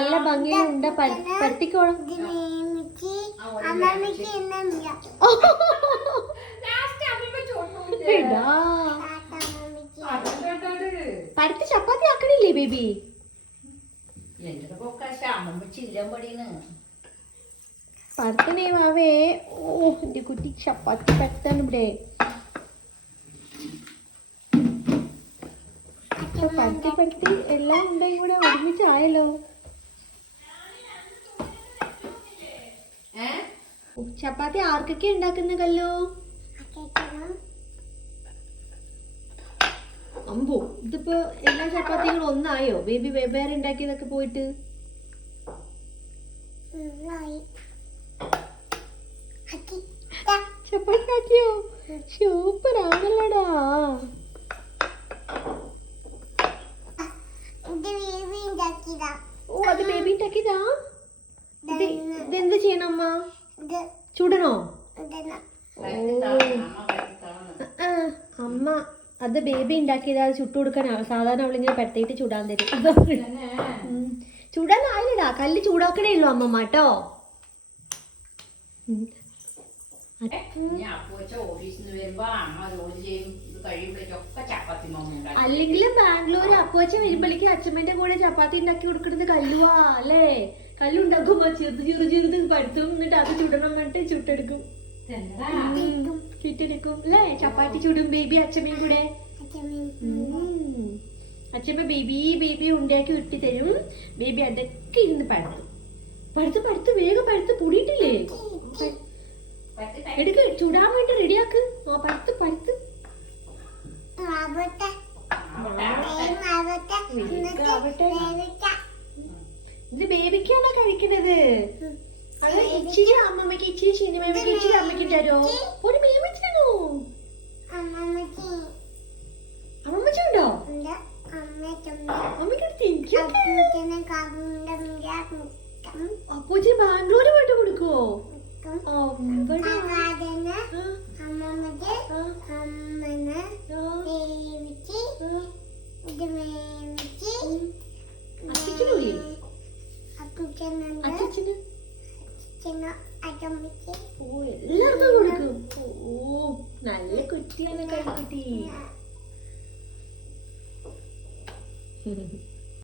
നല്ല ഭംഗിയുണ്ട്. പരത്തിക്കോളും. പരത്തി ചപ്പാത്തി ആക്കണില്ലേ ബേബി? പരത്തണേ മാവേ. ഓ എന്റെ കുട്ടി ചപ്പാത്തി പരത്താണ് ഇവിടെ. പരത്തി എല്ലാം ഉണ്ടെങ്കിൽ കൂടെ ഒരുമിച്ചായല്ലോ. ചപ്പാത്തി ആർക്കൊക്കെ ഉണ്ടാക്കുന്ന കല്ലോ? അമ്പോ ഇതിപ്പോ എല്ലാ ചപ്പാത്തികളും ഒന്നായോ ബേബി? വെവ്വേറെ ഉണ്ടാക്കിയതൊക്കെ പോയിട്ട് ചപ്പാത്തി ആക്കിയോ? സൂപ്പർ ആണല്ലോടാ. ഓ അത് ബേബി ഉണ്ടാക്കിയതാ. ഇതെന്ത് ചെയ്യണം അമ്മ? ചുടണോ? അമ്മ അത് ബേബി ഉണ്ടാക്കിയതാ. അത് ചുട്ടു കൊടുക്കാൻ സാധാരണ അവളിങ്ങനെ പെട്ടയിട്ട് ചുടാൻ തരും. ചുടാൻ ആയില്ലടാ, കല്ല് ചൂടാക്കണേ ഉള്ളൂ അമ്മമ്മ കേട്ടോ. അല്ലെങ്കിലും ബാംഗ്ലൂർ അപ്പോച്ച വരുമ്പോഴേക്ക് അച്ഛമ്മന്റെ കൂടെ ചപ്പാത്തി ഉണ്ടാക്കി കൊടുക്കുന്നത് കല്ലുവാ അല്ലേ? കല്ലുണ്ടാക്കുമ്പോ ചെറുത് പടുത്തും എന്നിട്ട് അത് ചുടണം പറഞ്ഞിട്ട് ചുട്ടെടുക്കും അല്ലേ? ചപ്പാത്തി ചുടും ബേബി അച്ഛമ്മയും കൂടെ. അച്ഛമ്മ ബേബി ഉണ്ടാക്കി ഉരുട്ടി തരും. ബേബി അതൊക്കെ ഇരുന്ന് പടുത്ത് വേഗം പടുത്ത് പൊടിയിട്ടില്ലേ? എടുക്ക്, ചുടാൻ വേണ്ടി റെഡിയാക്ക്. പടുത്ത് ഇത് ബേബിക്കാണോ കഴിക്കുന്നത്? അത് ഇച്ചിരി അമ്മമ്മക്ക്, ഇച്ചിരി ചിന്നമ്മയ്ക്ക്, ഇച്ചിരി അമ്മയ്ക്ക് തരോ? ഒരു ബേബിച്ചാണോ? അമ്മമ്മച്ചുണ്ടോ? അപ്പോച്ച് ബാംഗ്ലൂര് പോയിട്ട് കൊടുക്കുവോ? എല്ലാവർക്കും കൊടുക്കും. ഓ നല്ല കുട്ടിയാണ് കൈക്കുട്ടി.